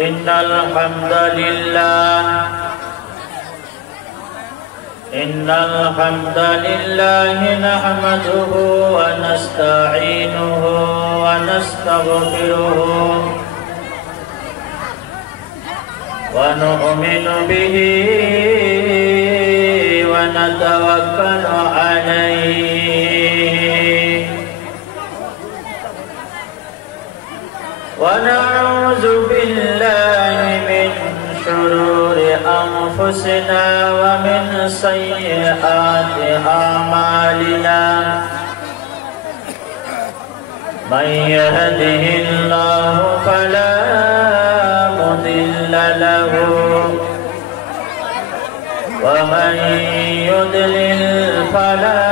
إن الحمد لله نحمده ونستعينه ونستغفره ونؤمن به ونتوكل عليه ونعوذ بالله من شرور أنفسنا ومن سيئات أعمالنا من يهده الله فلا مضل له ومن يضلل فلا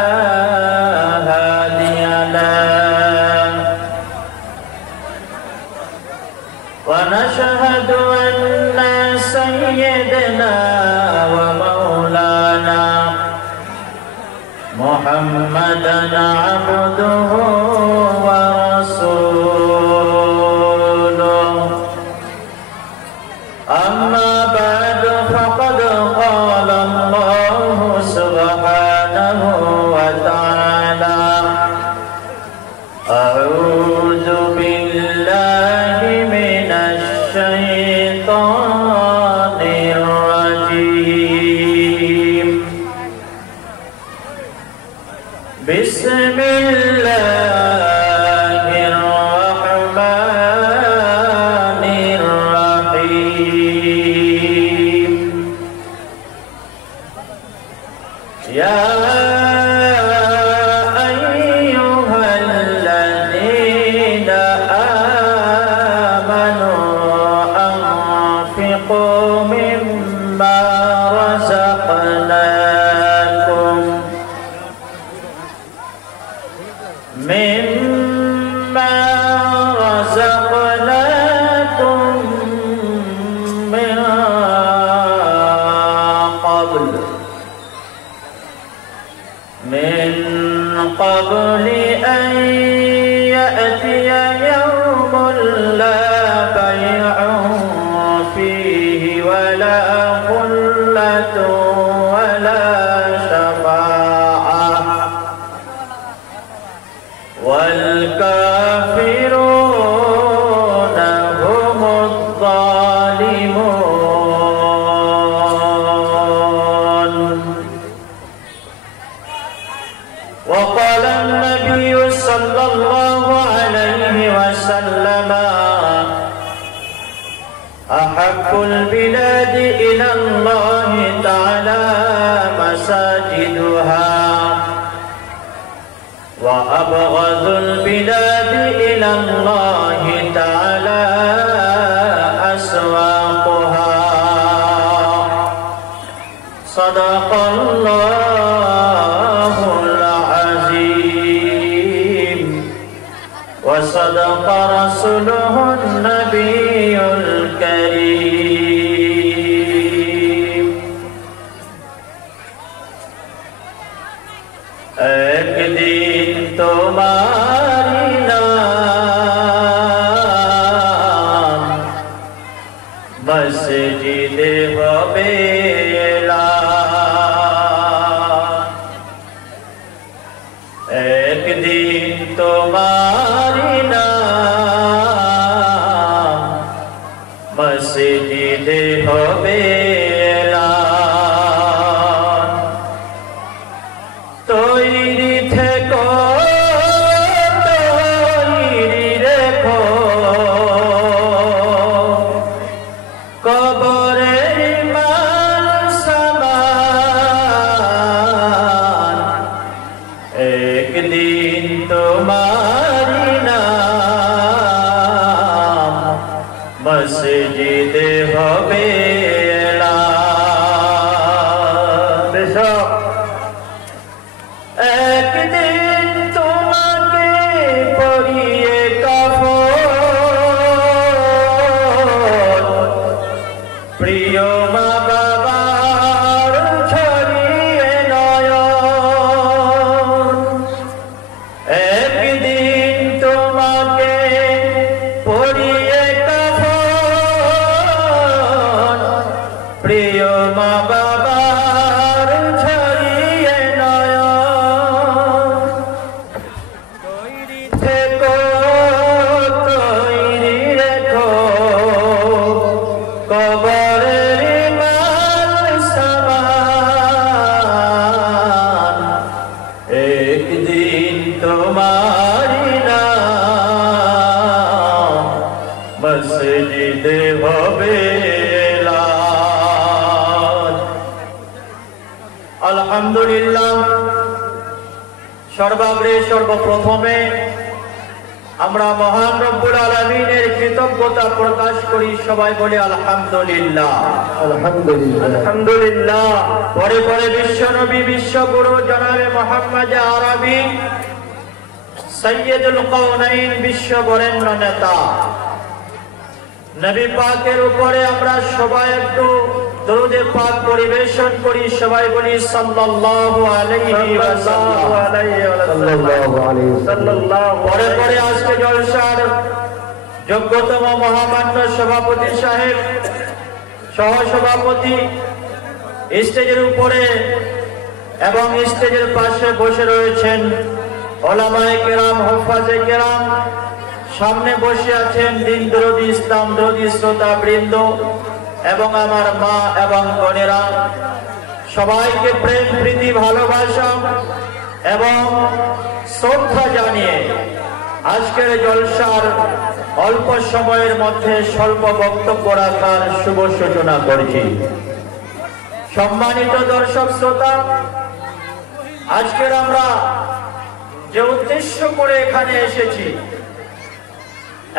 هادي له ونشهد أن سيدنا ومولانا محمدا عبده ورسوله أما بعد فقد قال الله سبحانه وتعالى أعوذ بالله من الشيطان الرجيم بسم الله الرحمن الرحيم يا أيها الذين آمنوا أنفقوا مما رزقناكم من قبل أن يأتي يوم لا بيع فيه ولا خلة ولا شفاعة والكافرون هم الظالمون. وقال النبي صلى الله عليه وسلم أحب البلاد إلى الله تعالى مساجدها وأبغض البلاد إلى الله تعالى أسواقها. صدق الله العظيم وصدق رسوله النبي الكريم. একদিন তোমারি নাম মসজিদে হবে এলান। একদিন তোমারি নাম মসজিদে হবে এলান। তৈরি থেকো তৈরি রেখো কবরের মান সামান। একদিন তোমারি নাম মসজিদে হবে এলান। একদিন তোমাকে পরিয়ে কাফন প্রিয় মা বাবার ছড়িয়ে নয়ন। একদিন তোমাকে পরিয়ে কাফন মসজিদে হবে এলান। আলহামদুলিল্লাহ, সর্বাগ্রে সর্বপ্রথমে আমরা মহান রব্বুল আলামিনের কৃতজ্ঞতা প্রকাশ করি। সবাই বলে আলহামদুলিল্লাহ, আলহামদুলিল্লাহ, আলহামদুলিল্লাহ। পরে পরে বিশ্বনবী, বিশ্বগুরু জনাবে মুহাম্মদ আরবি সৈয়দুল কওনাইন, বিশ্ব বরেণ্য নেতা নবী পাকের উপরে আমরা সবাই একটু দরুদে পাক পরিবেশন করি। সবাই বলি সাল্লাল্লাহু আলাইহি ওয়াসাল্লাম। পরে পরে আজকে জলসার যোগ্যতম মহামান্য সভাপতি সাহেব, সহসভাপতি স্টেজের উপরে এবং স্টেজের পাশে বসে রয়েছেন ওলামায়ে কেরাম, হুফাজে কেরাম, সামনে বসে আছেন দিন দরদি, ইসলাম দরদি শ্রোতা বৃন্দ এবং আমার মা এবং বোনেরা, সবাইকে প্রেম, প্রীতি, ভালোবাসা এবং শ্রদ্ধা জানিয়ে আজকের জলসার অল্প সময়ের মধ্যে স্বল্প বক্তব্য রাখার শুভ সূচনা করছি। সম্মানিত দর্শক শ্রোতা, আজকের আমরা যে উদ্দেশ্য করে এখানে এসেছি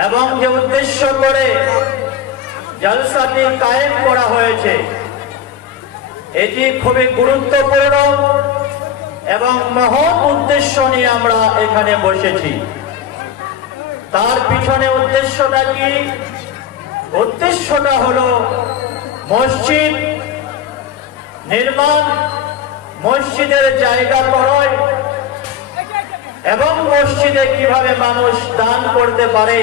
এবং যে উদ্দেশ্য করে জলসাটি কায়েম করা হয়েছে, এটি খুবই গুরুত্বপূর্ণ এবং মহৎ উদ্দেশ্য নিয়ে আমরা এখানে বসেছি। তার পিছনে উদ্দেশ্যটা কি? উদ্দেশ্যটা হলো মসজিদ নির্মাণ, মসজিদের জায়গা ক্রয় এবং মসজিদে কিভাবে মানুষ দান করতে পারে,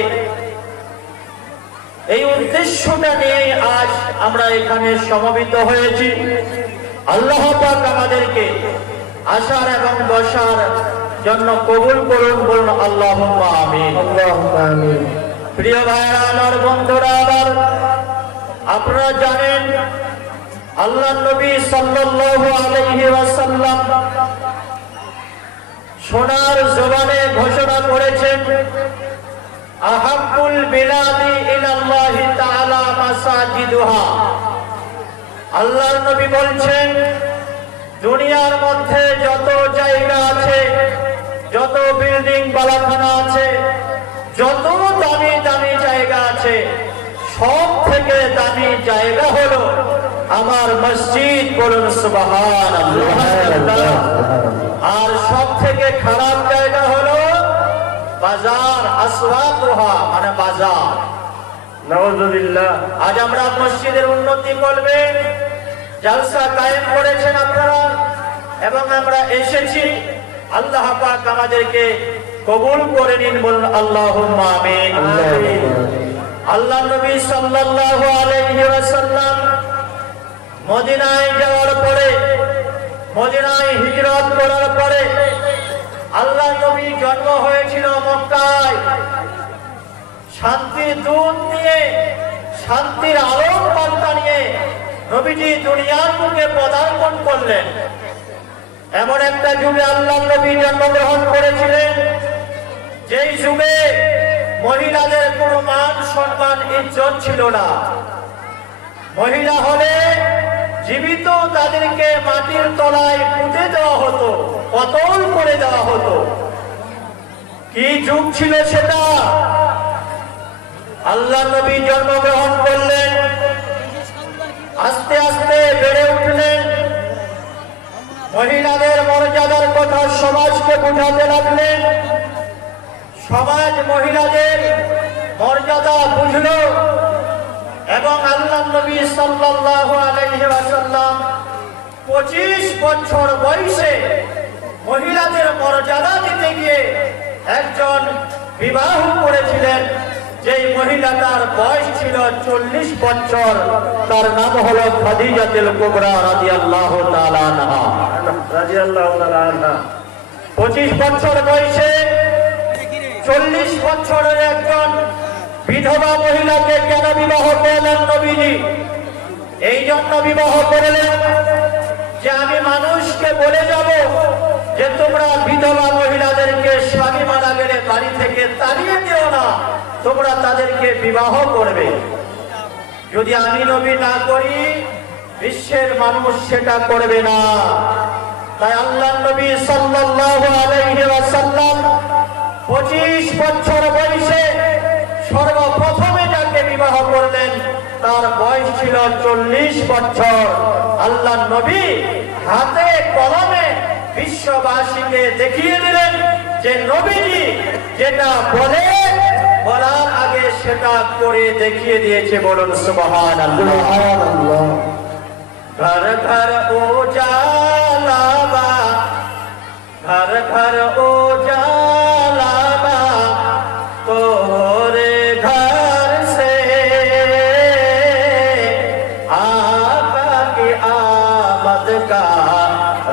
এই উদ্দেশ্যটা নিয়ে আজ আমরা এখানে সমবেত হয়েছি। আল্লাহ পাক আমাদেরকে আসার এবং বসার জন্য কবুল করুন, বলুন আল্লাহুম্মা আমিন। আল্লাহুম্মা আমিন। প্রিয় ভাইরা, আমার বন্ধুরা, আবার আপনারা জানেন আল্লাহর নবী সাল্লাল্লাহু আলাইহি ওয়াসাল্লাম সোনার জবানে ঘোষণা করেছেন, আহাব্বুল বিলাদি ইলাল্লাহি তাআলা মাসাজিদুহা। আল্লাহর নবী বলছেন, দুনিয়ার মধ্যে যত জায়গা আছে, যত বিল্ডিং বালাখানা আছে, যত দামি দামি জায়গা আছে, সব থেকে দামি জায়গা হলো আমার মসজিদ। বলুন সুবহানাল্লাহ। আর সব থেকে খারাপ জায়গা হলো বাজার, আসওয়াকুহা, মানে বাজার। নাউযুবিল্লাহ। আজ আমরা মসজিদের উন্নতি করবে জলসা কায়েম করেছেন আপনারা এবং আমরা এসেছি। আল্লাহ পাক আমাদেরকে কবুল করে নিন, বলুন আল্লাহুম্মা আমিন। আল্লাহ নবী সাল্লাল্লাহু আলাইহি ওয়াসাল্লাম মদিনায় যাওয়ার পরে, মদিনায় হিজরত করার পরে আল্লাহ নবী জন্ম হয়েছিল মক্কায়। শান্তির দূত নিয়ে, শান্তির আলোক বার্তা নিয়ে নবীজি দুনিয়ার বুকে পদার্পণ করলেন। এমন একটা যুগে আল্লাহ নবী জন্মগ্রহণ করেছিলেন, যেই যুগে মহিলাদের কোনো মান সম্মান ইজ্জত ছিল না। মহিলা হলে জীবিত তাদেরকে মাটির তলায় পুঁতে দেওয়া হতো, কতল করে দেওয়া হতো। কি যুগ ছিল সেটা! আল্লাহ নবী জন্মগ্রহণ করলেন, আস্তে আস্তে বেড়ে উঠলেন, মহিলাদের মর্যাদার কথা সমাজকে বোঝাতে লাগলেন। সমাজ মহিলাদের মর্যাদা বুঝল এবং আল্লাহ নবী সাল্লাল্লাহু আলাইহি ওয়াসাল্লাম 25 বছর বয়সে মহিলাদের মর্যাদা দিতে গিয়ে একজন বিবাহ করেছিলেন, যেই মহিলাটার বয়স ছিল 40 বছর। তার নাম হলো খাদিজাতুল কুবরা রাদিয়াল্লাহু তাআলা আনহা। 25 বছর বয়সে 40 বছরের একজন বিধবা মহিলাকে কেন বিবাহ করলেন নবীজি? এই জন্য বিবাহ করলেন যে আমি মানুষকে বলে যাব যে তোমরা বিধবা মহিলাদেরকে স্বামী মারা গেলে বাড়ি থেকে তাড়িয়ে দিও না, তোমরা তাদেরকে বিবাহ করবে। যদি আমি নবী না করি, বিশ্বের মানুষ সেটা করবে না। তাই আল্লাহ নবী সাল্লাল্লাহু আলাইহি ওয়াসাল্লাম 25 বছর বয়সে সর্বপ্রথমে যাকে বিবাহ করলেন তার বয়স ছিল 40 বছর। আল্লাহ নবী হাতে কলমে বিশ্ববাসীকে দেখিয়ে দিলেন যে নবীজি যেটা বলার আগে সেটা করে দেখিয়ে দিয়েছে। বলুন সুবহানাল্লাহ। घर घर उजाला बा, घर घर उजाला बा, तोरे घर से आका की आमद का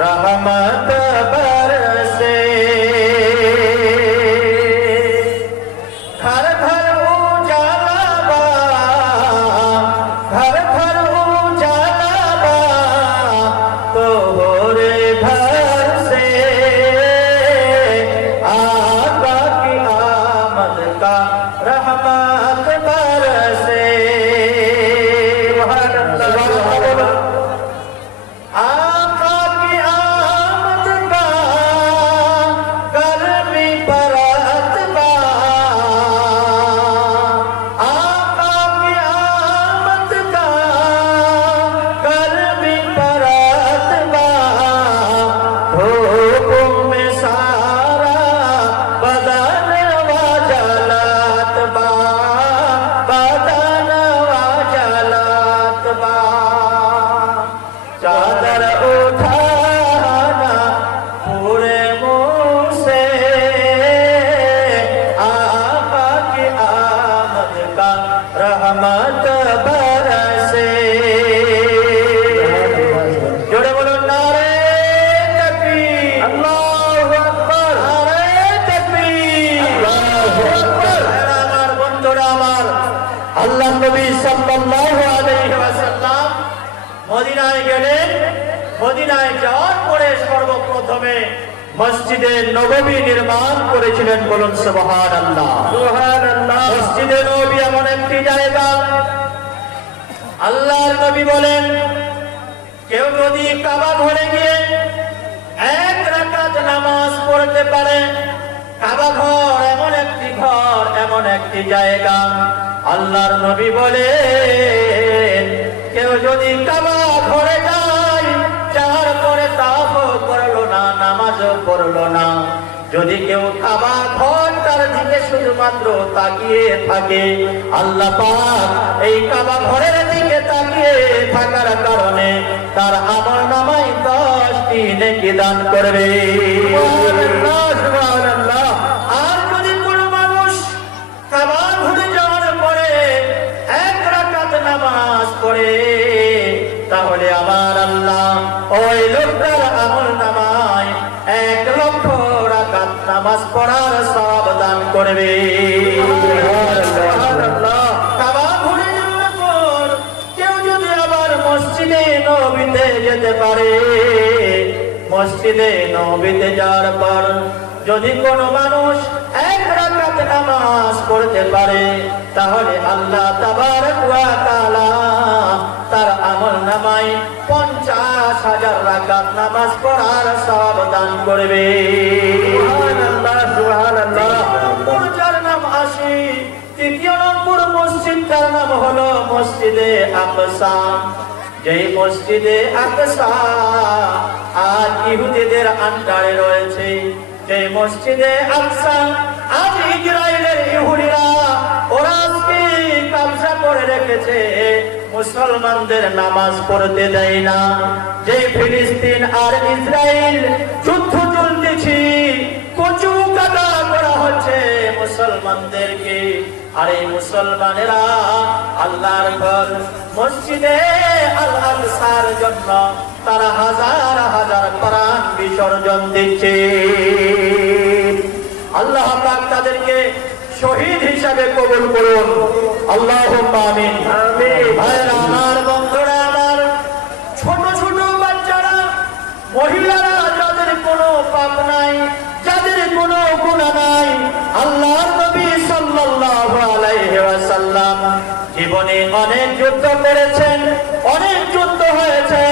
रहमत बरसे। घर घर उजाला बा, घर घर उजाला बा, तोरे घर से आका की आमद का रहमत बरसे। आका की आमद का गर्मी बरत बा, आका की आमद का गर्मी बरत बा, धूप में सारा बदन वाजलत बा, बदन वाजलत बा। चादर उठाना पूरे मुंह से, आका की आमद का रहमत बरसे। जोड़े बोलो नारे तकबीर, अल्लाहु আকবার, नारे तकबीर, अल्लाहु আকবার। আমার বন্ধুরা আমার, আল্লাহ নবী সাল্লাল্লাহু আলাইহি ওয়াসাল্লাম মদিনায় গেলেন। মদিনায় যাওয়ার পরে সর্বপ্রথমে মসজিদে নববী নির্মাণ করেছিলেন। বলুন সুবহানাল্লাহ, সুবহানাল্লাহ। মসজিদে নববী এমন একটি জায়গা, আল্লাহর নবী বলেন কেউ যদি কাবা ঘরে গিয়ে 1 রাকাত নামাজ পড়তে পারে, কাবা ঘর এমন একটি ঘর, এমন একটি জায়গা, আল্লাহর নবী বলেন কেউ যদি কাবা ঘরে যায়, যাওয়ার পরে তাওয়াফ করলো না, নামাজও পড়লো না, যদি কেউ কাবা ঘরটার দিকে শুধুমাত্র তাকিয়ে থাকে, আল্লাহ পাক এই কাবা ঘরের দিকে তাকিয়ে থাকার কারণে তার আমলনামায় 10টি নেকি দান করবে। সুবহানাল্লাহ, সুবহানাল্লাহ। আর যদি কোনো মানুষ কাবা ঘুরে যাওয়ার পরে 1 রাকাত নামাজ পড়ে, তাহলে আমার আল্লাহ ওই লোকটার আমলনামায় 1 লক্ষ রাকাত নামাজ পড়ার সওয়াব দান করবে। সুবহানাল্লাহ। কাবা ঘুরে যাওয়ার পর কেউ যদি আবার মসজিদে নববীতে যেতে পারে, মসজিদে নববীতে যাওয়ার পর যদি কোনো মানুষ 1 রাকাত নামাজ পড়তে পারে, তাহলে আল্লাহ তাবারক ওয়া তাআলা তার আমলনামায় 50,000 রাকাত নামাজ পড়ার সওয়াব দান করবে। সুবহানাল্লাহ, সুবহানাল্লাহ। যার নাম আসি, তৃতীয় নম্বর মসজিদটার নাম হলো মসজিদে আকসা। যেই মসজিদে আকসা আজ ইহুদিদের আন্ডারে রয়েছে, এই মসজিদে আকসা আজ ইসরায়েলের ইহুদিরা ওরা আজকে কবজা করে রেখেছে, মুসলমানদের নামাজ পড়তে দেয় না। যে ফিলিস্তিন আর ইসরায়েল যুদ্ধ চলতেছে, কচু কাটা করা হচ্ছে মুসলমানদেরকে, আর এই মুসলমানেরা আল্লাহর ঘর মসজিদে আল আকসার জন্য তারা হাজার হাজার প্রাণ বিসর্জন দিচ্ছে। আল্লাহ পাক তাদেরকে শহীদ হিসাবে কবুল করুন, আল্লাহুম্মা আমিন, আমিন। ভাইরা আমার, বন্ধুরা আমার, ছোট ছোট বাচ্চারা, মহিলারা, যাদের কোনো পাপ নাই, যাদের কোনো গুনাহ নাই, আল্লাহর নবী সাল্লাল্লাহু আলাইহি জীবনে অনেক যুদ্ধ করেছেন, অনেক যুদ্ধ হয়েছে,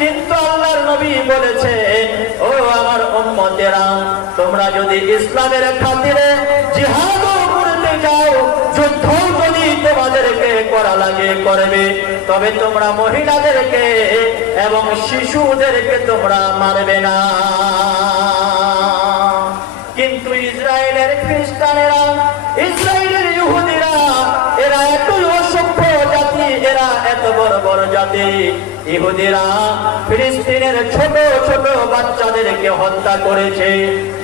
কিন্তু আল্লাহর নবী বলেছেন, ও আমার উম্মতেরা, তোমরা যদি ইসলামের খাতিরে জিহাদ করতে যাও, যুদ্ধ যদি তোমাদেরকে করা লাগে করবে, তবে তোমরা মহিলাদেরকে এবং শিশুদেরকে তোমরা মারবে না। কিন্তু ইসরায়েলের খ্রিস্টানেরা, ইসরায়েলের ইহুদিরা, এরা এতই অসভ্য জাতি, এরা এত বড় বড় জাতি। ইহুদিরা ফিলিস্তিনের ছোট ছোট বাচ্চাদেরকে হত্যা করেছে,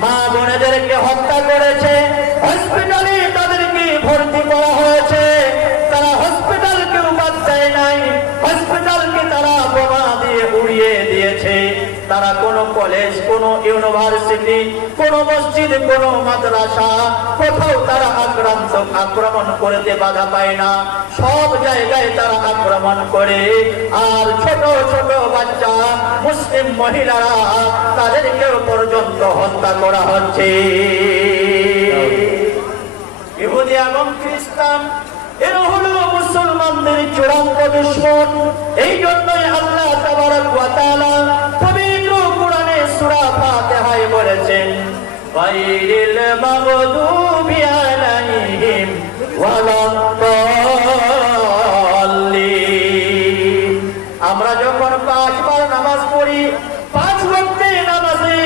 মা বোনেদেরকে হত্যা করেছে, হসপিটালে তাদেরকে ভর্তি করা হয়েছে, তারা হসপিটালকেও বাদ দেয় নাই, হসপিটালকে তারা বোমা দিয়ে উড়িয়ে দিয়েছে। তারা কোনো কলেজ, কোনো ইউনিভার্সিটি, কোনো মসজিদ, কোনো মাদ্রাসা, কোথাও তারা আক্রমণ করতে বাধা পায় না, সব জায়গায় তারা আক্রমণ করে। আর ছোট ছোট বাচ্চা, মুসলিম মহিলারা, তাদেরকেও পর্যন্ত হত্যা করা হচ্ছে। ইহুদি এবং খ্রিস্টান এরা হলো মুসলমানদের চূড়ান্ত দুশমন। এই জন্যই আল্লাহ তাবারক ওয়া তাআলা পবিত্র কোরআনে সূরা ফাতিহায় বলেছেন, গায়রিল মাগদুবি আলাইহিম ওয়ালাদ-দাল্লিন। আমরা যখন 5 বার নামাজ পড়ি, 5 ওয়াক্তে নামাজে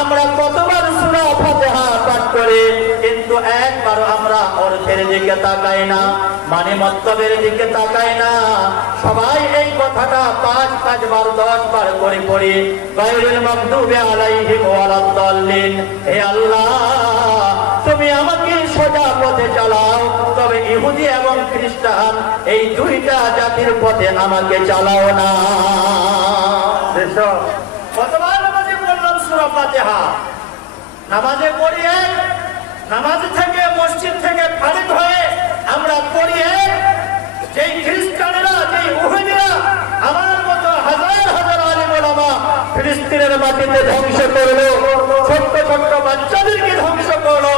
আমরা কতবার সূরা ফাতিহা পাঠ করি, কিন্তু একবার আমরা অর্থের দিকে তাকাই না, মানে মতলবের দিকে তাকাই না। সবাই এই কথাটা 5 বার 10 বার করে পড়ি, গায়রিল মাগদুবি আলাইহিম ওয়ালাদ-দাল্লিন। হে আল্লাহ, তুমি আমাকে সোজা পথে চালাও, তবে ইহুদি এবং খ্রিস্টান এই দুইটা জাতির পথে আমাকে চালাও না। কতবার নামাজে পড়লাম সূরা ফাতিহা, নামাজে পড়ি এক, নামাজ থেকে মসজিদ থেকে ফারিগ হয়ে আমরা পড়ি এক। যেই খ্রিস্টানেরা, যেই ইহুদিরা আমার মতো হাজার হাজার আলেম ওলামা ফিলিস্তিনের মাটিতে ধ্বংস করলো, ছোট্ট ছোট্ট বাচ্চাদেরকে ধ্বংস করলো,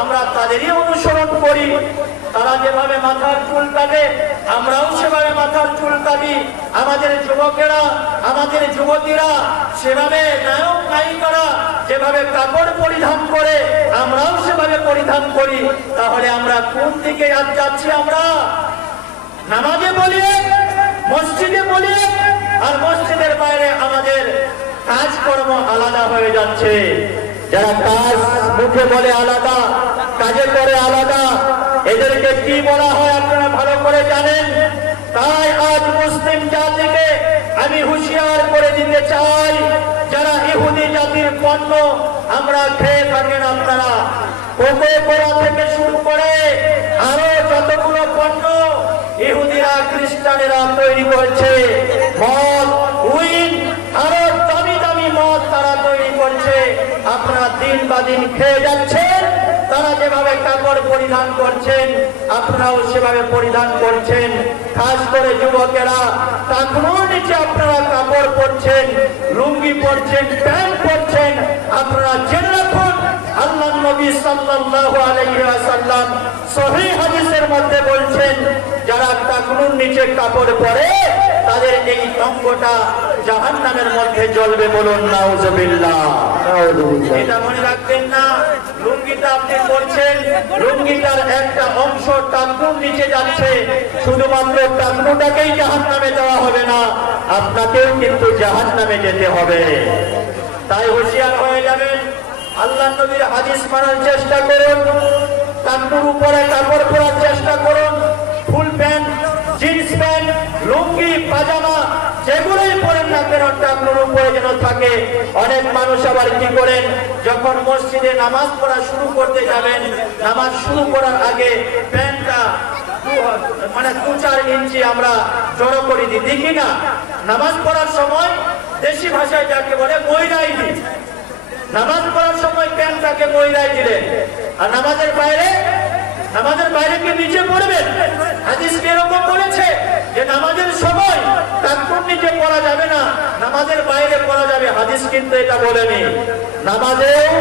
আমরা তাদেরই অনুসরণ করি। তারা যেভাবে মাথার চুল কাটে, আমরাও সেভাবে মাথার চুল কাটি। আমাদের যুবকেরা, আমাদের যুবতীরা সেভাবে নায়ক নায়িকারা যেভাবে কাপড় পরিধান করে, আমরাও সেভাবে পরিধান করি। তাহলে আমরা কোন দিকে যাচ্ছি? আমরা নামাজে বলি, মসজিদে বলি, আর মসজিদের বাইরে আমাদের কাজকর্ম আলাদা হয়ে যাচ্ছে। যারা কাজ মুখে বলে আলাদা, কাজে করে আলাদা, এদেরকে কি বলা হয় আপনারা ভালো করে জানেন। তাই আজ মুসলিম জাতিকে আমি হুঁশিয়ার করে দিতে চাই, যারা ইহুদি জাতির পণ্য আমরা খেয়ে থাকেন, আপনারা কোকো-কোলা থেকে শুরু করে আরো যতগুলো পণ্য ইহুদিরা খ্রিস্টানেরা তৈরি করছে, মদ, উইন, আরো দামি দামি মদ তারা তৈরি করছে, আপনারা দিন বা দিন খেয়ে যাচ্ছেন। তারা যেভাবে কাপড় পরিধান করছেন, আপনারাও সেভাবে পরিধান করছেন। খাস করে যুবকেরা টাকনুর নিচে আপনারা কাপড় পরছেন, লুঙ্গি পরছেন, প্যান্ট পরছেন। আপনারা জেনে রাখুন, আল্লাহর নবী সাল্লাল্লাহু আলাইহি ওয়াসাল্লাম সহিহ হাদিসের মধ্যে বলছেন, যারা টাকনুর নিচে কাপড় পরে তাদের এই অঙ্গটা জাহান্নামের মধ্যে জ্বলবে। বলুন নাউজুবিল্লাহ। এটা মনে রাখবেন না, লুঙ্গিটা আপনি পরছেন, লুঙ্গিটার একটা অংশ টাকনুর নিচে যাচ্ছে, শুধুমাত্র টাকনুটাকেই জাহান্নামে দেওয়া হবে না, আপনাকেও কিন্তু জাহান্নামে যেতে হবে। তাই হুঁশিয়ার হয়ে যাবেন, আল্লাহর নবীর হাদিস মানার চেষ্টা করুন, টাকনুর উপরে কাপড় পরার চেষ্টা করুন, ফুল প্যান্ট, জিন্স প্যান্ট, লুঙ্গি, পাজামা যেগুলোই পরেন না কেন টাকনুর উপরে যেন থাকে। অনেক মানুষ আবার কি করেন, যখন মসজিদে নামাজ পড়া শুরু করতে যাবেন, নামাজ শুরু করার আগে প্যান্টটা মানে 2-4 ইঞ্চি আমরা জড়ো করে দিই কিনা, নামাজ পড়ার সময় দেশি ভাষায় যাকে বলে ময়রাই দিই। নামাজ পড়ার সময় প্যান্টটাকে ময়রাই দিলেন, আর নামাজের বাইরে কি নিচে পড়বেন? হাদিস এরকম বলেছে যে নামাজের সময় টাকনুর নিচে পড়া যাবে না, নামাজের বাইরে পড়া যাবে। হাদিস কিন্তু এটা বলেনি। নামাজেও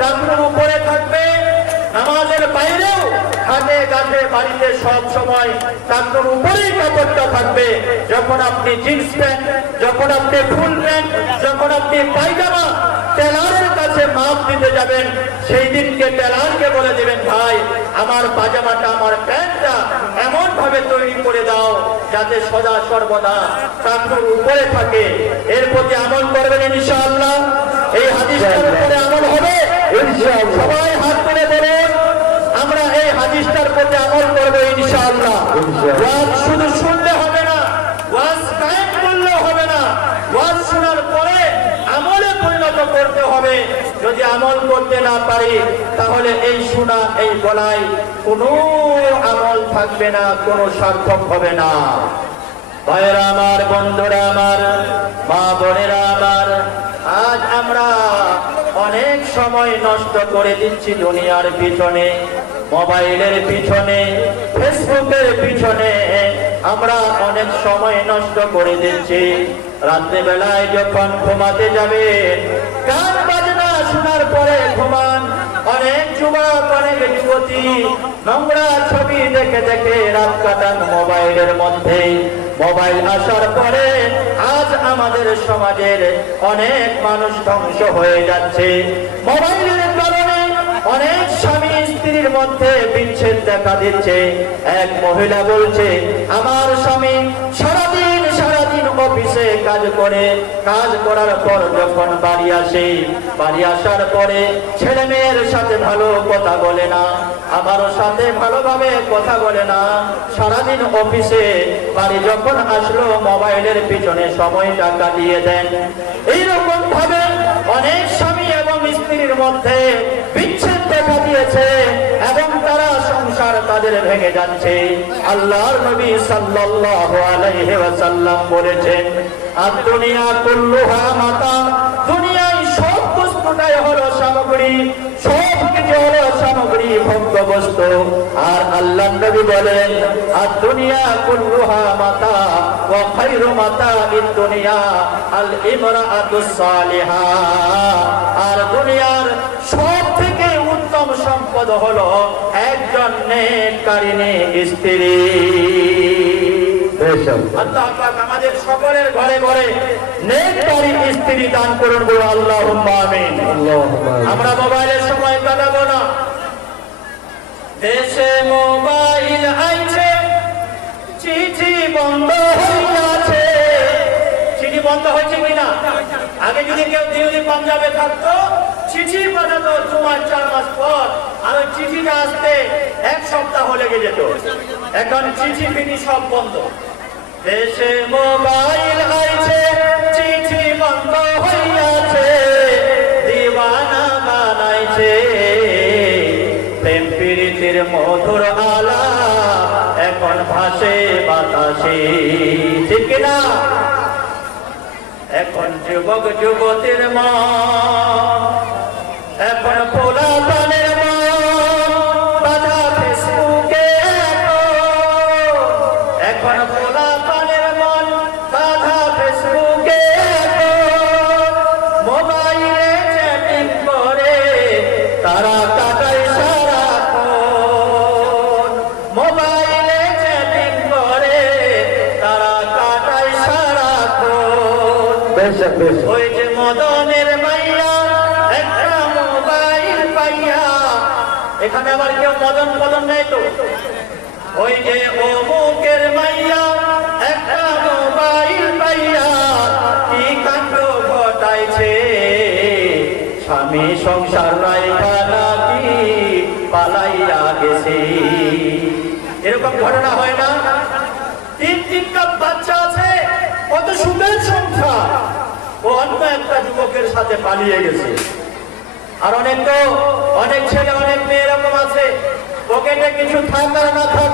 টাকনুর উপরে থাকবে, নামাজের বাইরেও খাটে গাছে বাড়িতে সব সময় টাকনোর উপরেই কাপড়টা থাকবে। যখন আপনি জিন্স প্যান্ট, যখন আপনি ফুল প্যান্ট, যখন আপনি পায়জামা টেলারের কাছে মাপ দিতে যাবেন, সেই দিনকে টেলারকে বলে দেবেন, ভাই আমার পাজামাটা, আমার প্যান্টটা এমন ভাবে তৈরি করে দাও যাতে সদা সর্বদা টাকনোর উপরে থাকে। এর প্রতি আমল করবেন ইনশাআল্লাহ। এই হাদিসটার উপরে আমল হবে ইনশাআল্লাহ। সবাই হাত তুলে বলুন, আমরা এই হাদিসটার প্রতি আমল করব ইনশাআল্লাহ। ওয়াজ শুধু শুনলে হবে না, ওয়াজ কায়েম করলেও হবে না, ওয়াজ শোনার পরে আমলে পরিণত করতে হবে। যদি আমল করতে না পারি তাহলে এই শোনা, এই বলাই কোনো আমল থাকবে না, কোনো সার্থক হবে না। ভাইয়েরা আমার, বন্ধুরা আমার, মা বোনেরা আমার, আজ আমরা অনেক সময় নষ্ট করে দিচ্ছি দুনিয়ার পিছনে, মোবাইলের পিছনে, ফেসবুকের পিছনে আমরা অনেক সময় নষ্ট করে দিচ্ছি। রাত্রেবেলায় যখন ঘুমাতে যাবেন, গান বাজনা শোনার পরে ঘুমান। অনেক যুবক, অনেক যুবতী নোংরা ছবি দেখে দেখে রাত কাটান মোবাইলের মধ্যে। মোবাইল আসার পরে আজ আমাদের সমাজের অনেক মানুষ ধ্বংস হয়ে যাচ্ছে। মোবাইলের কারণে অনেক স্বামী স্ত্রীর মধ্যে বিচ্ছেদ দেখা দিচ্ছে। এক মহিলা বলছে, আমার স্বামী সারাদিন অফিসে কাজ করে, কাজ করার পর যখন বাড়ি আসে, বাড়ি আসার পরে ছেলে মেয়ের সাথে ভালো কথা বলে না, আমারও সাথে ভালোভাবে কথা বলে না। সারাদিন অফিসে বাড়ি যখন আসলো মোবাইলের পিছনে সময়টা কাটিয়ে দেন। এইরকম ভাবে অনেক স্বামী এবং স্ত্রীর মধ্যে বিচ্ছেদ দেখা দিয়েছে এবং তারা সংসার তাদের ভেঙে যাচ্ছে। আল্লাহর নবী সাল্লাল্লাহু আলাইহি ওয়াসাল্লাম বলেছেন, আদ-দুনিয়া কুল্লুহা মাতা, দুনিয়ায় সব বস্তুটাই হলো সামগ্রী, সব কিছু হলো সামগ্রী, ভোগ্য বস্তু। আর আল্লাহর নবী বলেন, আদ-দুনিয়া কুল্লুহা মাতা ওয়া খায়রু মাতা'id দুনিয়া আল ইমরাআতুস সালিহা। আর দুনিয়ার সব থেকে উত্তম সম্পদ হলো একজন নেককারিনী স্ত্রী। আল্লাহ পাক আমাদের সকলের ঘরে ঘরে নেককারী স্ত্রী দান করুন, বলো আল্লাহুম্মা আমিন। আমরা মোবাইলের সময় কাটাবো না। দেশে মোবাইল আইছে, চিঠি বন্ধ হইয়াছে। চিঠি বন্ধ হয়েছে কিনা? আগে যদি কেউ দিল্লি পাঞ্জাবে থাকতো, চিঠি পাঠাতো 2-4 মাস পর, আর ওই চিঠিটা আসতে 1 সপ্তাহ লেগে যেত। এখন চিঠি ফিনি সব বন্ধ। দেশে মোবাইল আইছে, চিঠি বন্ধ হইয়াছে, দিওয়ানা বানাইছে, প্রেম প্রীতির মধুর আলা এখন ভাসে বাতাসে। ঠিক কিনা? এখন যুবক যুবতীর মন, এখন পোলা পানের মন বাধা ফেসবুকে, এখন পোলা পানের মন বাধা ফেসবুকে, মোবাইলে চ্যাটিং করে তারা কাটায় সারাক্ষণ, মোবাইলে চ্যাটিং করে তারা কাটায় সারাক্ষণ। ওই যে মদনের মাইয়া একটা মোবাইল পাইয়া, এখানে আবার কেউ মদন ফদন নেই তো, ওই যে অমুকের মাইয়া একটা মোবাইল পাইয়া কি কাণ্ড ঘটাইছে, স্বামী সংসার রাইখা নাকি পালাইয়া গেছে। এরকম ঘটনা হয় না? 3-3টা বাচ্চা আছে, কত সুন্দর সংসার, ও অন্য একটা যুবকের সাথে পালিয়ে গেছে। আর অনেক ছেলে অনেক মেয়ে এরকম আছে, পকেটে কিছু থাক আর না থাক,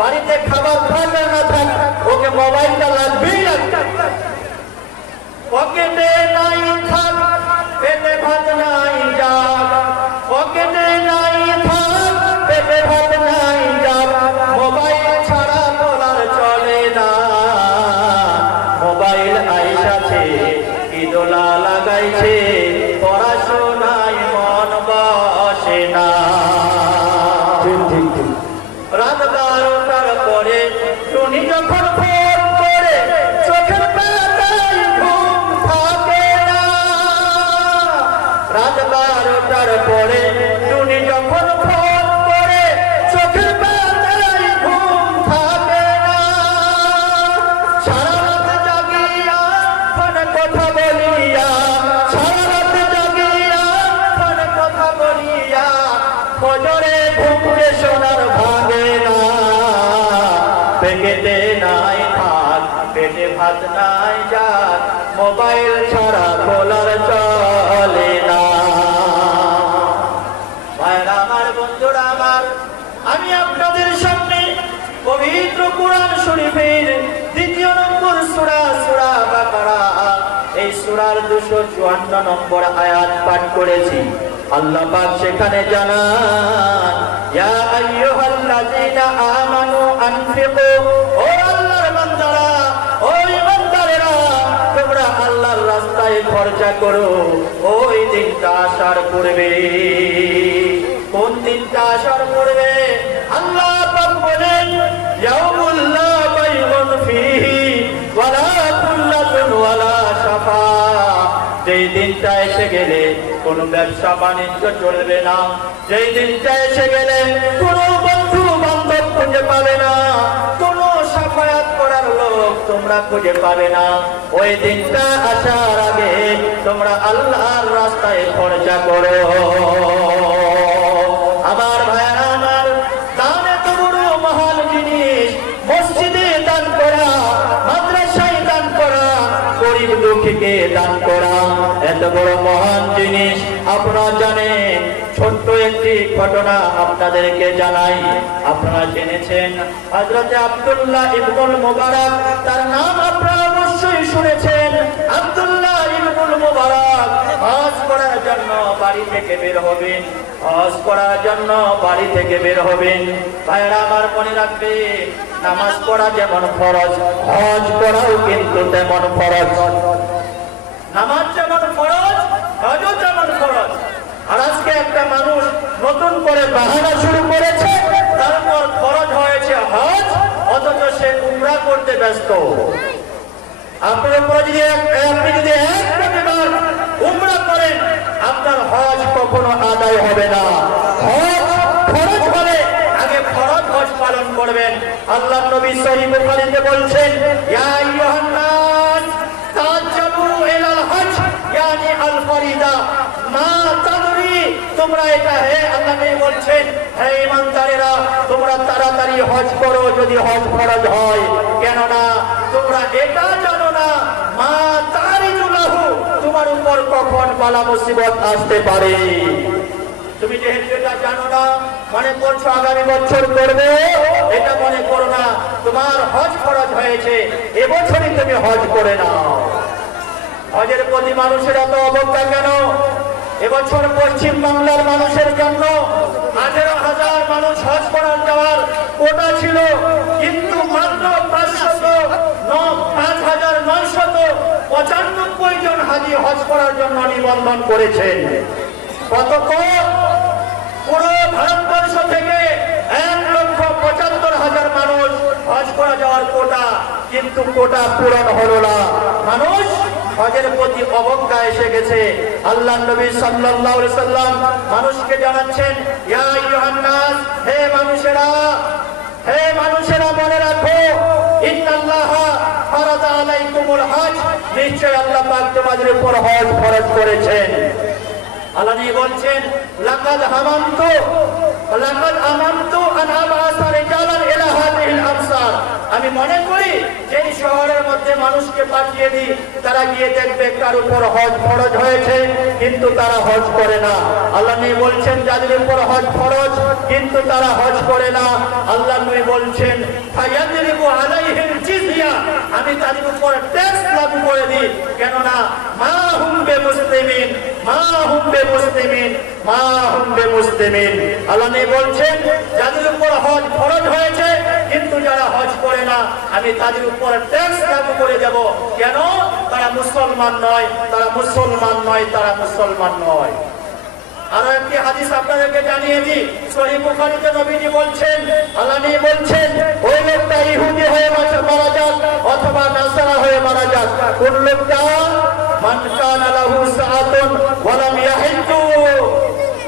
বাড়িতে খাবার থাক আর না থাক, ওকে মোবাইলটা লাগবেই লাগবে। পকেটে নাই থাক, পেটে ভাত নাই যাক, পকেটে নাই থাক, পেটে ভাত নাই যাক, মোবাইল ছাড়া বলার চলে না। মোবাইল আইসাছে, ইদোলা লাগাইছে, পড়াশোনায় মন বসে না। ঠিক ঠিক ঠিক। ফোন করে চোখের পাতায় ঘুম থাকে না। রাত 12টার পরে টুনি যখন ফোন করে চোখের পাতায় ঘুম থাকে না। সারা রাত জাগিয়া ফোনে কথা বলিয়া, সারা রাত জাগিয়া ফোনে কথা বলিয়া ফজরে ঘুমে সোনার ভাঙে না। পেটেতে নাই ভাত, পেটে ভাত নাই যাক, মোবাইল ছাড়া বলার চলে না। ভাইরা আমার, বন্ধুরা আমার, আমি আপনাদের সামনে পবিত্র কোরআন শরীফের 2 নম্বর সূরা, সূরা বাকারা, এই সূরার 254 নম্বর আয়াত পাঠ করেছি। আল্লাহ পাক সেখানে জানান, ইয়া আইয়ুহাল্লাযীনা আমানু আনফিকু, ও আল্লাহর বান্দারা, ও ঈমানদারেরা, তোমরা আল্লাহর রাস্তায় খরচা করো। ওই দিনটা আসার পূর্বে, কোন দিনটা আসার পূর্বে? আল্লাহ পাক বলেন, ইয়াউমুল লা বাইউন ফীহি ওয়ালা কুল্লাতুন ওয়ালা শাফা। যেই দিনটা এসে গেলে কোনো ব্যবসা বাণিজ্য চলবে না, যেই দিনটা এসে গেলে কোনো বন্ধু বান্ধব খুঁজে পাবে না, কোনো সাফায়াত করার লোক তোমরা খুঁজে পাবে না। ওই দিনটা আসার আগে তোমরা আল্লাহর রাস্তায় খরচা করো। আমার ভাইরা আমার, দান এত বড় মহান জিনিস। মসজিদে দান করা, মাদ্রাসায় দান করা, গরিব দুঃখীকে দান করা এত বড় মহান জিনিস। আপনারা জানেন, ছোট্ট একটি ঘটনা আপনাদেরকে জানাই। আপনারা জেনেছেন হযরত আব্দুল্লাহ ইবনুল মুবারক, তার নাম আপনারা অবশ্যই শুনেছেন। আব্দুল্লাহ ইবনুল মুবারক হজ করার জন্য বাড়ি থেকে বের হবেন, হজ করার জন্য বাড়ি থেকে বের হবেন। ভাইরা আমার, মনে রাখবে, নামাজ পড়া যেমন ফরজ, হজ করাও কিন্তু তেমন ফরজ। নামাজ যেমন ফরজ, হজও তেমন ফরজ। আর আজকে একটা মানুষ নতুন করে বাহানা শুরু করেছে, তারপর ফরজ হয়েছে হজ, অথচ সে উমরা করতে ব্যস্ত। আপনি যদি একবার উমরা করেন, আপনার হজ কখনো আদায় হবে না। হজ ফরজ হলে আগে ফরজ হজ পালন করবেন। আল্লাহ নবী সহিহ বুখারীতে বলছেন, ইয়া আইয়ুহান নাস তাআজ্জালু ইলাল হজ, ইয়ানি আল ফরিদা মা তাদরি। তোমরা এটা, হে আল্লাহ নবী বলছেন, হে ঈমানদারেরা, তোমরা তাড়াতাড়ি হজ করো যদি হজ ফরজ হয়। কেননা তোমরা এটা জানো না, মা তারিজু লাহু, তোমার উপর কখন বালা মুসিবত আসতে পারে। তুমি যেহেতু এটা জানো না, মনে করছো আগামী বছর করবে, এটা মনে করো না। তোমার হজ ফরজ হয়েছে, এবছরই তুমি হজ করে নাও। হজের প্রতি মানুষের এত অবজ্ঞা কেন? এবছর পশ্চিম বাংলার মানুষের জন্য 18,000 মানুষ হজ করার যাওয়ার কোটা ছিল, কিন্তু মাত্র 5,995 জন হাজি হজ করার জন্য নিবন্ধন করেছেন। কত পুরো ভারতবর্ষ থেকে 1,75,000 মানুষ হজ করা যাওয়ার কোটা, কিন্তু কোটা পূরণ হলো না। মানুষ হজের প্রতি অবজ্ঞা এসে গেছে। আল্লাহ নবী সাল্লাল্লাহু আলাইহি সাল্লাম মানুষকে জানাচ্ছেন, ইয়া আইয়ুহান নাস, হে মানুষেরা, হে মানুষেরা, মনে রাখো, ইন্নাল্লাহা ফারাদা আলাইকুমুল হজ, নিশ্চয় আল্লাহ পাক তোমাদের উপর হজ ফরজ করেছেন। আল্লাহ বলছেন, লাকাদ আমানতু আন আবআসা রিজালান ইলা হাযিহিল আমসার। আমি মনে করি যে শহরের মধ্যে মানুষকে পাঠিয়ে দিই, তারা গিয়ে দেখবে কার উপর হজ ফরজ হয়েছে, কিন্তু তারা হজ করে না। আল্লাহ নবী বলছেন, যাদের উপর হজ ফরজ কিন্তু তারা হজ করে না, আল্লাহ নবী বলছেন, ফায়াদরিবু আলাইহিল জিজিয়া, আমি তাদের উপর ট্যাক্স লাগু করে দিই। কেননা মা হুম বিমুসলিমিন, মা হুম বিমুসলিমিন, মা হুম বিমুসলিমিন। আল্লাহ নবী বলছেন, যাদের উপর হজ ফরজ হয়েছে কিন্তু যারা হজ করে না, আমি তাদের উপর ট্যাক্স লাগু করে দেব। কেন? তারা মুসলমান নয়, তারা মুসলমান নয়, তারা মুসলমান নয়। আরো একটি হাদিস আপনাদেরকে জানিয়ে দিই, সহিহ বুখারীতে নবীজি বলছেন, আল্লাহই বলছেন, ওই লোকটা ইহুদি হয়ে মারা যাক অথবা নাসারা হয়ে মারা যাক, কোন লোকটা মান কানা লাহু সাআতুন ওয়া লাম ইয়াহিজ্জু,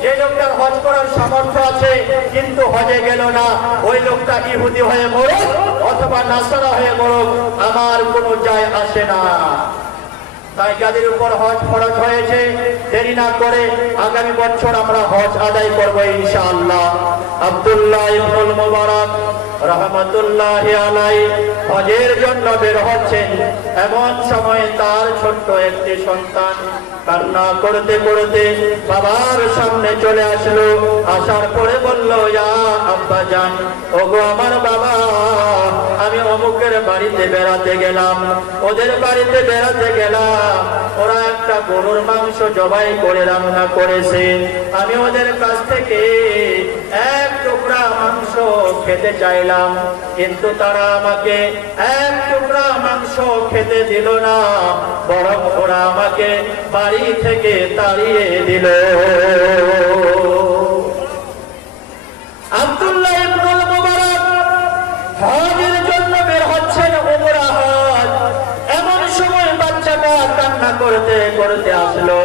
যে লোকটার হজ করার সামর্থ্য আছে কিন্তু হজে গেল না, ওই লোকটা ইহুদি হয়ে মরুক অথবা নাসারা হয়ে মরুক, আমার কোনো যায় আসে না। তাই যাদের উপর হজ ফরজ হয়েছে দেরি না করে আগামী বছর আমরা হজ আদায় করব ইনশাআল্লাহ। আব্দুল্লাহ ইবনুল মুবারক রাহমাতুল্লাহি আলাইহি হজের জন্য বের হচ্ছেন, এমন সময় তার ছোট্ট একটি সন্তান কান্না করতে করতে বাবার সামনে চলে আসলো। আসার পরে বলল, ইয়া আব্বাজান, ওগো আমার বাবা, আমি অমুকের বাড়িতে বেড়াতে গেলাম, ওদের বাড়িতে বেড়াতে গেলাম, ওরা একটা গরুর মাংস জবাই করে রান্না করেছে, আমি ওদের কাছ থেকে এক টুকরা মাংস খেতে চাইলাম, কিন্তু তারা আমাকে এক টুকরা মাংস খেতে দিল না, বরং ওরা আমাকে বাড়ি থেকে তাড়িয়ে দিল। আব্দুল্লাহ ইবনুল মুবারক হজের জন্য বের হচ্ছেন, উমরা হজ। এমন সময় বাচ্চাটা কান্না করতে করতে আসলো।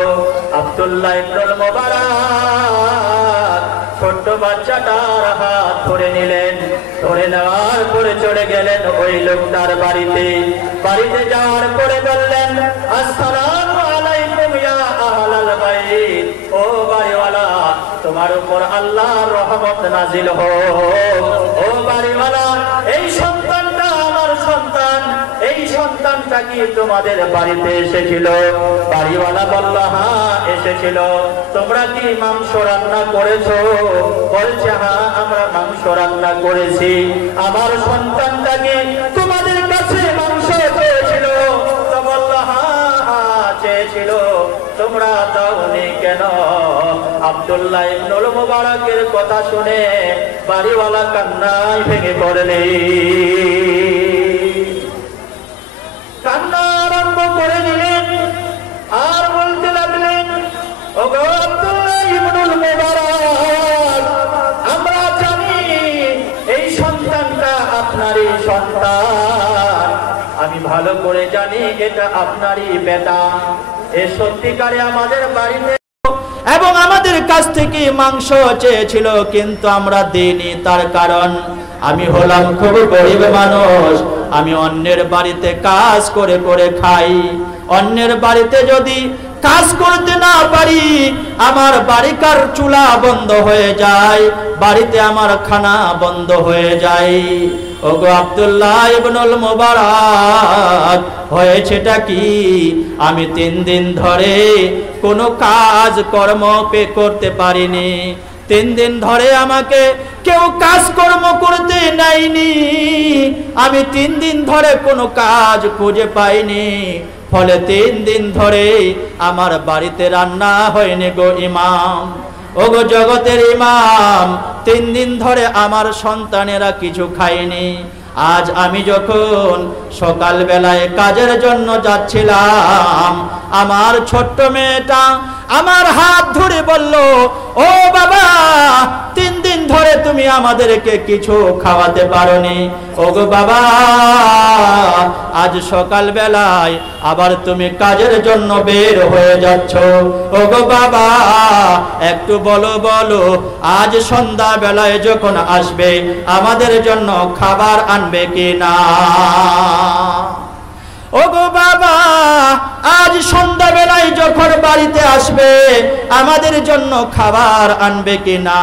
আব্দুল্লাহ ইবনুল মুবারক ছোট্ট বাচ্চাটার হাত ধরে নিলেন, ধরে নেওয়ার পরে চলে গেলেন ওই লোকটার বাড়িতে। বাড়িতে যাওয়ার পরে বললেন, আসসালামু আলাইকুম ইয়া আহলাল বাইত, ও বাড়িওয়ালা, তোমার উপর আল্লাহর রহমত নাজিল হোক। ও বাড়িওয়ালা, এই সন্তানটা আমার সন্তান, এই সন্তানটা কি তোমাদের বাড়িতে এসেছিল? বাড়িওয়ালা বলল, হ্যাঁ এসেছিল। তোমরা কি মাংস রান্না করেছো? বলছে, হ্যাঁ আমরা মাংস রান্না করেছি। আমার সন্তানটা কি তোমাদের কাছে মাংস চেয়েছিল? তো বলল, হ্যাঁ চেয়েছিল। তোমরা দাওনি কেন? আব্দুল্লাহ ইবনুল মুবারকের কথা শুনে বাড়িওয়ালা কান্নায় ভেঙে পড়লেন, কান্না আরম্ভ করে দিলেন আর বলতে লাগলেন, ওগো আব্দুল্লাহ ইবনুল মুবারক, আমরা জানি এই সন্তানটা আপনারই সন্তান, আমি ভালো করে জানি এটা আপনারই বেটা। এ সত্যিকারে আমাদের বাড়িতে এবং আমাদের কাছ থেকে মাংস চেয়েছিল, কিন্তু আমরা দিইনি। তার কারণ আমি হলাম খুব গরিব মানুষ, আমি অন্যের বাড়িতে কাজ করে করে খাই। অন্যের বাড়িতে যদি কাজ করতে না পারি, আমার বাড়িকার চুলা বন্ধ হয়ে যায়, বাড়িতে আমার খানা বন্ধ হয়ে যায়। ওগো আব্দুল্লাহ ইবনুল মুবারক, হয়েছেটা কি? আমি 3 দিন ধরে কোনো কাজ কর্ম করতে পারিনি। 3 দিন ধরে আমাকে কেউ কাজকর্ম করতে নেয়নি। আমি 3 দিন ধরে কোনো কাজ খুঁজে পাইনি, ফলে 3 দিন ধরে আমার বাড়িতে রান্না হয়নি গো ইমাম। ওগো জগতের ইমাম, 3 দিন ধরে আমার সন্তানেরা কিছু খায়নি। আজ আমি যখন সকাল বেলায় কাজের জন্য যাচ্ছিলাম, আমার ছোট্ট মেয়েটা আমার হাত ধরে বলল, ও বাবা, 3 দিন ধরে তুমি আমাদেরকে কিছু খাওয়াতে পারোনি। ওগো বাবা, আজ সকাল বেলায় আবার তুমি কাজের জন্য বের হয়ে যাচ্ছ। ওগো বাবা, একটু বলো বলো, আজ সন্ধ্যা বেলায় যখন আসবে আমাদের জন্য খাবার আনবে কি না? ওগো বাবা, আজ সন্ধ্যা বেলায় যখন বাড়িতে আসবে আমাদের জন্য খাবার আনবে কি না?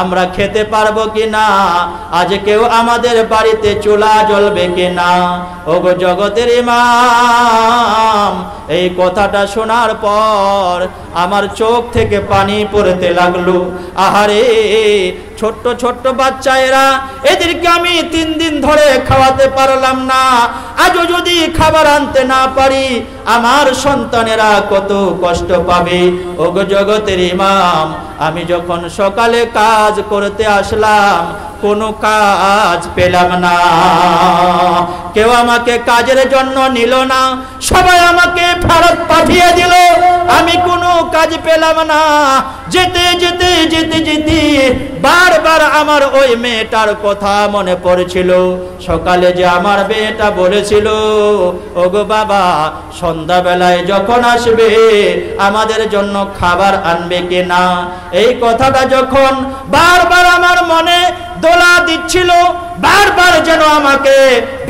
আমরা খেতে পারবো কি না? আজ কেউ আমাদের বাড়িতে চুলা জ্বলবে কি না? ওগো জগতের ইমাম, এই কথাটা শোনার পর আমার চোখ থেকে পানি পড়তে লাগলো। আহারে, ছোট্ট ছোট্ট বাচ্চা এরা, এদেরকে আমি 3 দিন ধরে খাওয়াতে পারলাম না। আজও যদি খাবার আনতে না পারি আমার সন্তানেরা কত কষ্ট পাবে। ওগো জগতের ইমাম, আমি যখন সকালে কাজ করতে আসলাম কোনো কাজ পেলাম না, কেউ আমাকে কাজের জন্য নিল না, সবাই আমাকে ফেরত পাঠিয়ে দিল, আমি কোনো কাজ পেলাম না। যেতে যেতে যেতে যেতে বারবার আমার ওই মেয়েটার কথা মনে পড়ছিল। সকালে যে আমার মেয়েটা বলেছিল, ওগো বাবা সন্ধ্যাবেলায় যখন আসবে আমাদের জন্য খাবার আনবে কিনা, এই কথাটা যখন বারবার আমার মনে দোলা দিচ্ছিল, বারবার যেন আমাকে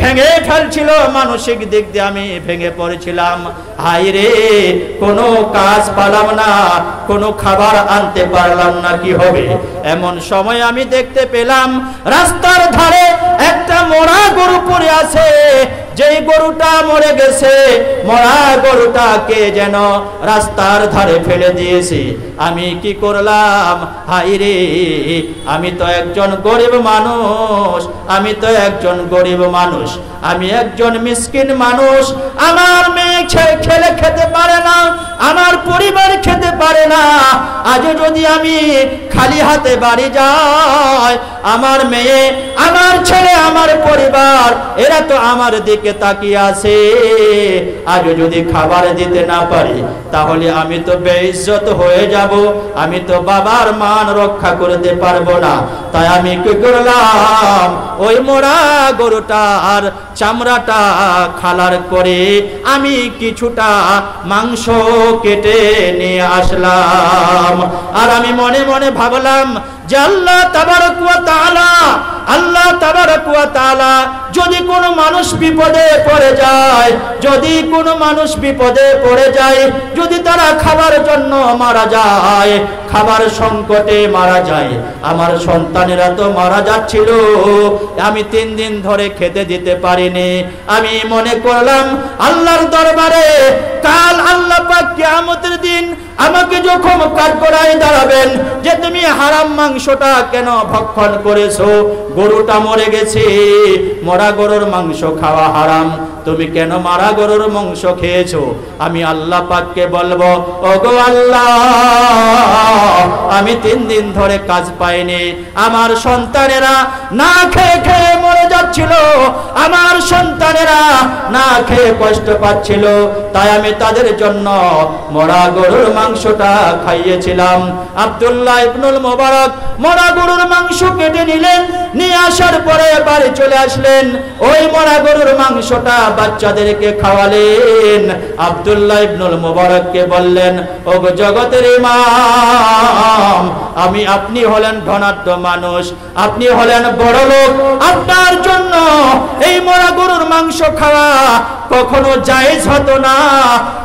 ভেঙে ফেলছিল, মানসিক দিক দিয়ে আমি ভেঙে পড়েছিলাম। হায় রে, কোনো কাজ পেলাম না, কোনো খাবার আনতে পারলাম না, কি হবে? এমন সময় আমি দেখতে পেলাম রাস্তার ধারে একটা মরা গরু পড়ে আছে। যেই গরুটা মরে গেছে, মরা গরুটাকে যেন রাস্তার ধারে ফেলে দিয়েছে। আমি কি করলাম? হায় রে, আমি তো একজন গরিব মানুষ, আমি তো একজন গরিব মানুষ, আমি একজন মিসকিন মানুষ। আমার মেয়ে খেলে খেতে পারে না, আমার পরিবার খেতে পারে না। আজও যদি আমি খালি হাতে বাড়ি যাই, আমার মেয়ে, আমার ছেলে, আমার পরিবার এরা তো আমার দিকে তাকিয়ে আছে। আজও যদি খাবার দিতে না পারি তাহলে আমি তো বেইজ্জত হয়ে যাব, আমি তো বাবার মান রক্ষা করতে পারবো না। তাই আমি কি করলাম, ওই মোরা গরুটার চামড়াটা খালার করে আমি কিছুটা মাংস কেটে নিয়ে আসলাম। আর আমি মনে মনে ভাবলাম যে আল্লাহ তাবারক ওয়া তাআলা, আল্লাহ তাবারক ওয়া তাআলা যদি কোনো মানুষ বিপদে পড়ে যায়, যদি কোনো মানুষ বিপদে পড়ে যায়, যদি তারা খাবার জন্য মারা যায়, খাবার সংকটে মারা যায়, আমার সন্তানেরা তো মারা যাচ্ছিল, আমি 3 দিন ধরে খেতে দিতে পারিনি। আমি মনে করলাম আল্লাহর দরবারে কাল আল্লাহ পাক কিয়ামতের দিন আমাকে যখন কাঠগড়ায় দাঁড়াবেন যে তুমি হারাম মাংসটা কেন ভক্ষণ করেছো, গরুটা মরে গেছে, মরা গরুর মাংস খাওয়া হারাম, তুমি কেন মারা গরুর মাংস খেয়েছো? আমি আল্লাহ পাককে বলবো, ওগো আল্লাহ, আমি 3 দিন ধরে কাজ পাইনি, আমার সন্তানেরা না খেয়ে খেয়ে মরে যাচ্ছিল, আমার সন্তানেরা না খেয়ে কষ্ট পাচ্ছিল, তাই আমি তাদের জন্য মরা গরুর মাংসটা খাইয়েছিলাম। আব্দুল্লাহ ইবনুল মুবারক মরা গরুর মাংস কেটে নিলেন, নিয়ে আসার পরে বাড়ি চলে আসলেন, ওই মরা গরুর মাংসটা বাচ্চাদেরকে খাওয়ালেন। আব্দুল্লাহ ইবনুল মুবারককে বললেন, ওগো জগতের ইমাম, আপনি হলেন ধনাঢ্য মানুষ, আপনি হলেন বড় লোক, আপনার জন্য এই মরা গরুর মাংস খাওয়া কখনো জায়েজ হতো না।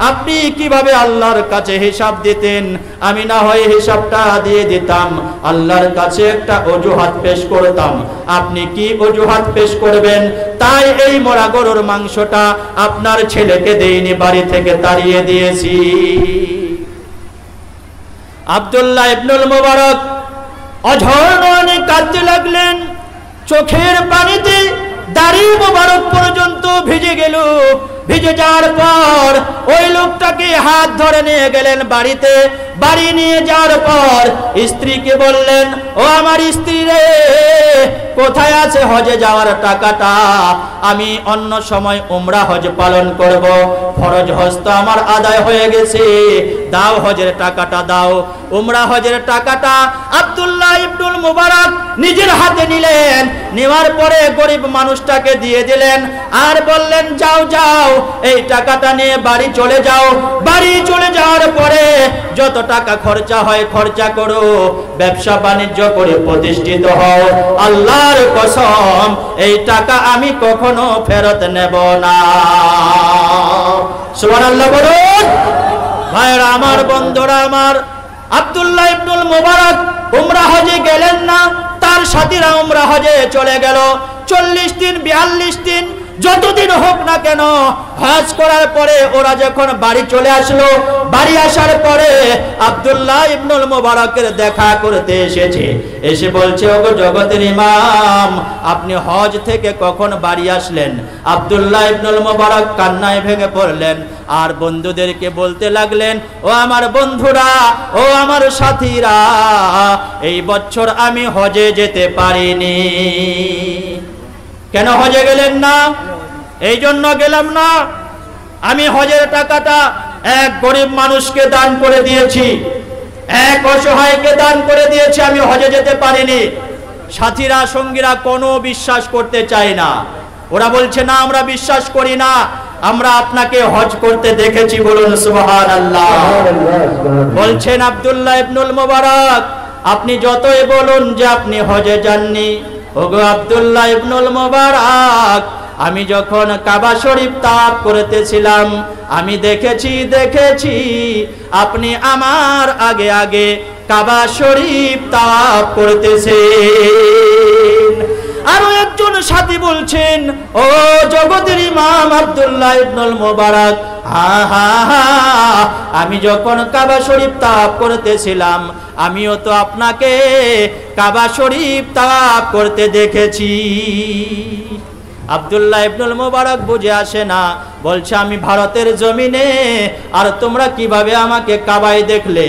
আপনি কিভাবে আল্লাহর কাছে হিসাব দিতেন? আমি না হয় হিসাবটা দিয়ে দিতাম, আল্লাহর কাছে একটা অজুহাত পেশ করতাম। আপনি কি অজুহাত পেশ করবেন? তাই এই মরা গরুর মাংসটা আপনার ছেলেকে দেইনি, বাড়ি থেকে তাড়িয়ে দিয়েছি। আব্দুল্লাহ ইবনুল মুবারক অঝর নয়নে কাঁদতে লাগলেন, চোখের পানিতে দাড়ি মোবারক পর্যন্ত ভিজে গেল। ভিজে যাওয়ার পর ওই লোকটাকে হাত ধরে নিয়ে গেলেন বাড়িতে। বাড়ি নিয়ে যাওয়ার পর স্ত্রীকে বললেন, ও আমার স্ত্রী রে, কোথায় আছে হজে যাওয়ার টাকাটা? আমি অন্য সময় উমরা হজ পালন করব, ফরজ হজ তো আমার আদায় হয়ে গেছে, দাও হজের টাকাটা দাও। উমরা হজের টাকাটা আব্দুল্লাহ ইবনুল মুবারক নিজের হাতে নিলেন, নেওয়ার পরে গরিব মানুষটাকে দিয়ে দিলেন, আর বললেন, যাও যাও, এই টাকাটা নিয়ে বাড়ি চলে যাও। বাড়ি চলে যাওয়ার পরে যত টাকা খরচা হয় খরচা করো, ব্যবসা বাণিজ্য করে প্রতিষ্ঠিত হও, আল্লাহর কসম এই টাকা আমি কখনো ফেরত নেব না। সুবহানাল্লাহ বলুন। ভাইরা আমার, বন্ধুরা আমার, আব্দুল্লাহ ইবনুল মুবারক উমরা হজে গেলেন না, তার সাথীরা উমরা হজে চলে গেল। 40 দিন 42 দিন যতদিন হোক না কেন। হজ করার পরে ওরা যখন বাড়ি চলে আসলো, বাড়ি আসার পরে আব্দুল্লাহ ইবনুল মুবারকের দেখা করতে এসেছে। এসে বলছে, ওগো জগতের ইমাম, আপনি হজ থেকে কখন বাড়ি আসলেন? আব্দুল্লাহ ইবনুল মুবারক কান্নায় ভেঙে পড়লেন আর বন্ধুদেরকে বলতে লাগলেন, ও আমার বন্ধুরা, ও আমার সাথীরা, এই বছর আমি হজে যেতে পারিনি। কেন হজে গেলেন না? এই জন্য গেলাম না, আমি হজের টাকাটা এক গরিব মানুষকে দান করে দিয়েছি, এক অসহায়কে দান করে দিয়েছি, আমি হজে যেতে পারিনি। সাথীরা সঙ্গীরা কোনো বিশ্বাস করতে চায় না। ওরা বলছে, না আমরা বিশ্বাস করি না, আমরা আপনাকে হজ করতে দেখেছি। বলুন সুবহানাল্লাহ। বলছেন আব্দুল্লাহ ইবনুল মুবারক, আপনি যতই বলুন যে আপনি হজে যাননি, ওগো আব্দুল্লাহ ইবনুল মুবারক, আমি যখন কাবা শরীফ তাওয়াফ করতেছিলাম, আমি দেখেছি আপনি আমার আগে আগে কাবা শরীফ তাওয়াফ করতেছেন। আরো একজন সাথী বলছেন, ও জগতের ইমাম আব্দুল্লাহ ইবনুল মুবারক, আমি যখন কাবা শরীফ তাওয়াফ করতেছিলাম, আমিও তো আপনাকে কাবা শরীফ তাওয়াফ করতে দেখেছি। আব্দুল্লাহ ইবনুল মুবারক বুঝে আসে না, বলছে, আমি ভারতের জমিনে, আর তোমরা কিভাবে আমাকে কাবায় দেখলে?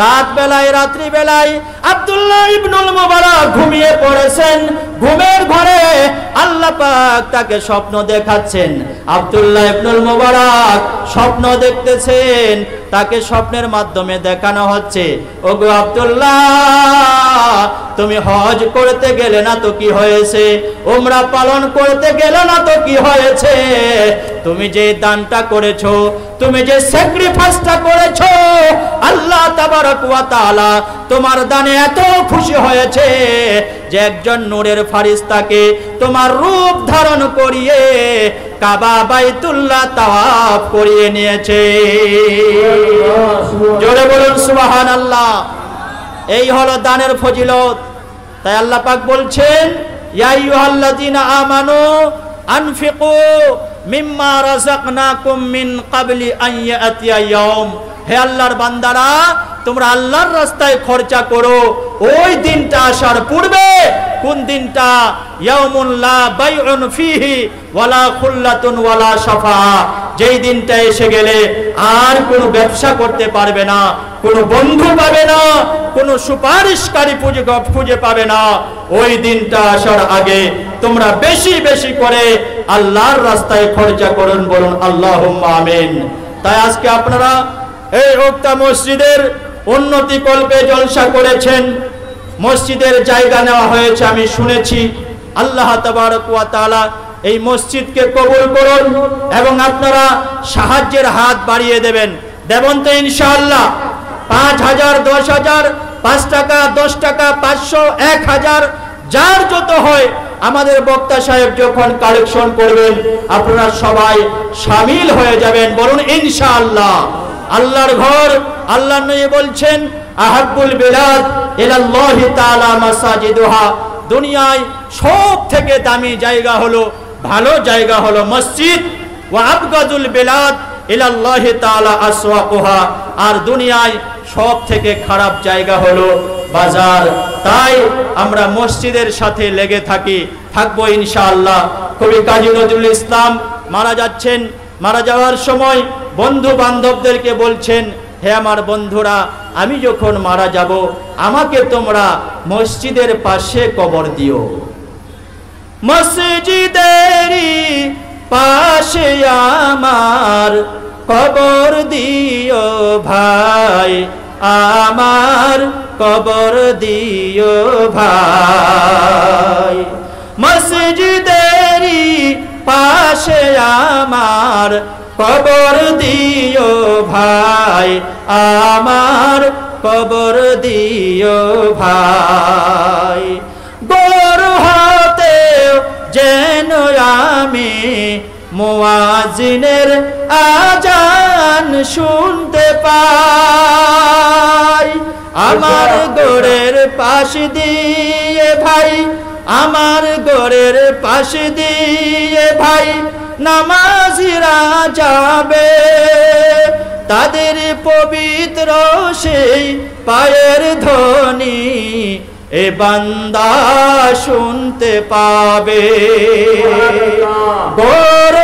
রাত বেলায়, রাত্রি বেলায় আব্দুল্লাহ ইবনুল মুবারক ঘুমিয়ে পড়েছেন। ঘুমের ঘরে আল্লাহ পাক তাকে স্বপ্ন দেখাচ্ছেন। আব্দুল্লাহ ইবনুল মুবারক স্বপ্ন দেখতেছেন, তাকে স্বপ্নের মাধ্যমে দেখানো হচ্ছে, ওগো আব্দুল্লাহ, তুমি হজ করতে গেলে না তো কি হয়েছে? উমরা পালন করতে গেলে না তো কি হয়েছে? তুমি যে দানটা করেছো, তুমি যে স্যাক্রিফাইসটা করেছো, আল্লাহ তাবারক ওয়া তাআলা তোমার দানে এত খুশি হয়েছে যে একজন নূরের ফারিস্তাকে তোমার রূপ ধারণ করিয়ে কাবা বাইতুল্লাহ তাওয়াফ করিয়ে নিয়েছে। জোরে বলুন সুবহানাল্লাহ। এই হলো দানের ফজিলত। তাই আল্লাহ পাক বলছেন, ইয়া আইয়ুহাল্লাযীনা আমানু আনফিকু মিম্মা রাযাকনাকুম মিন ক্বাবলি আন ইয়াতিয়া ইয়াউম। হে আল্লাহর বান্দারা, তোমরা আল্লাহর রাস্তায় খরচা করো ওই দিনটা আসার পূর্বে। কোন দিনটা? ইয়াউমুন লা বাইউন ফিহি ওয়ালা খুল্লাতুন ওয়ালা শাফা। যেই দিনটা এসে গেলে আর কোনো ব্যবসা করতে পারবে না, কোনো বন্ধু পাবে না, কোনো সুপারিশকারী খুঁজে পাবে না। ওই দিনটা আসার আগে তোমরা বেশি বেশি করে আল্লাহর রাস্তায় খরচা করুন। বলুন আল্লাহুম্মা আমিন। তাই আজকে আপনারা এই উক্তা মসজিদের উন্নতি কল্পে জলসা করেছেন, মসজিদের জায়গা নেওয়া হয়েছে, আমি শুনেছি। আল্লাহ তাবারক ওয়া তাআলা এই মসজিদকে কবুল করুন এবং আপনারা সাহায্যের হাত বাড়িয়ে দেবেন। দেবেন তো ইনশাআল্লাহ? 5,000, 10,000, 5 টাকা, 10 টাকা, 500, 1000, যার যত হয়, আমাদের বক্তা সাহেব যখন কালেকশন করবেন আপনারা সবাই শামিল হয়ে যাবেন। বলুন ইনশাআল্লাহ। আল্লাহর ঘর, আল্লাহর নবী বলছেন, আহাব্বুল বিলাদ ইলাল্লাহি তাআলা মাসাজিদুহা। দুনিয়ায় সব থেকে দামি জায়গা হলো, ভালো জায়গা হলো মসজিদ। ওয়া আবগাদুল বিলাদ ইলাল্লাহি তাআলা আসওয়াকুহা। আর দুনিয়ায় সব থেকে খারাপ জায়গা হলো বাজার। তাই আমরা মসজিদের সাথে লেগে থাকবো ইনশাআল্লাহ। কবি কাজী নজরুল ইসলাম মারা যাচ্ছেন। মারা যাওয়ার সময় বন্ধু বান্ধবদেরকে বলছেন, হে আমার বন্ধুরা, আমি যখন মারা যাব আমাকে তোমরা মসজিদের পাশে কবর দিও। মসজিদেরই পাশে আমার কবর দিও ভাই, আমার কবর দিও ভাই। মসজিদেরই পাশে আমার কবর দিও ভাই, আমার কবর দিও ভাই। গোর হতে যেন আমি মুয়াজ্জিনের আজান শুনতে পাই। আমার গোরের পাশ দিয়ে ভাই আমার ঘরের পাশে দিয়ে ভাই নামাজিরা যাবে, তাদের পবিত্র সেই পায়ের ধ্বনি এ বান্দা শুনতে পাবে। বড়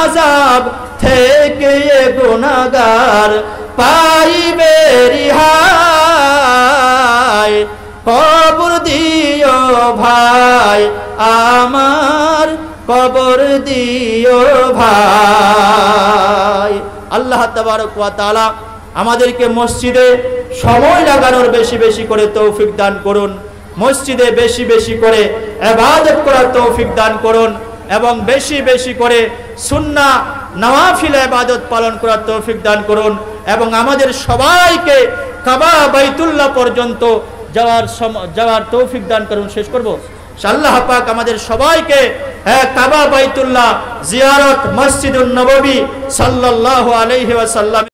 আযাব থেকে এ গুনাহগার পাইবে রিহাই। কবর দিও ভাই আমার, কবর দিও ভাই। আল্লাহ তাবারক ওয়া তাআলা আমাদেরকে মসজিদে সময় লাগানোর বেশি বেশি করে তৌফিক দান করুন, মসজিদে বেশি বেশি করে ইবাদত করার তৌফিক দান করুন, এবং বেশি বেশি করে সুন্নাহ নওয়াফিল ইবাদত পালন করার তৌফিক দান করুন, এবং আমাদের সবাইকে কাবা বাইতুল্লাহ পর্যন্ত যাওয়ার তৌফিক দান করুন। শেষ করব, আল্লাহ পাক আমাদের সবাইকে কাবা বাইতুল্লাহ জিয়ারত মসজিদুন নববী সাল্লাল্লাহু আলাইহি ওয়াসাল্লাম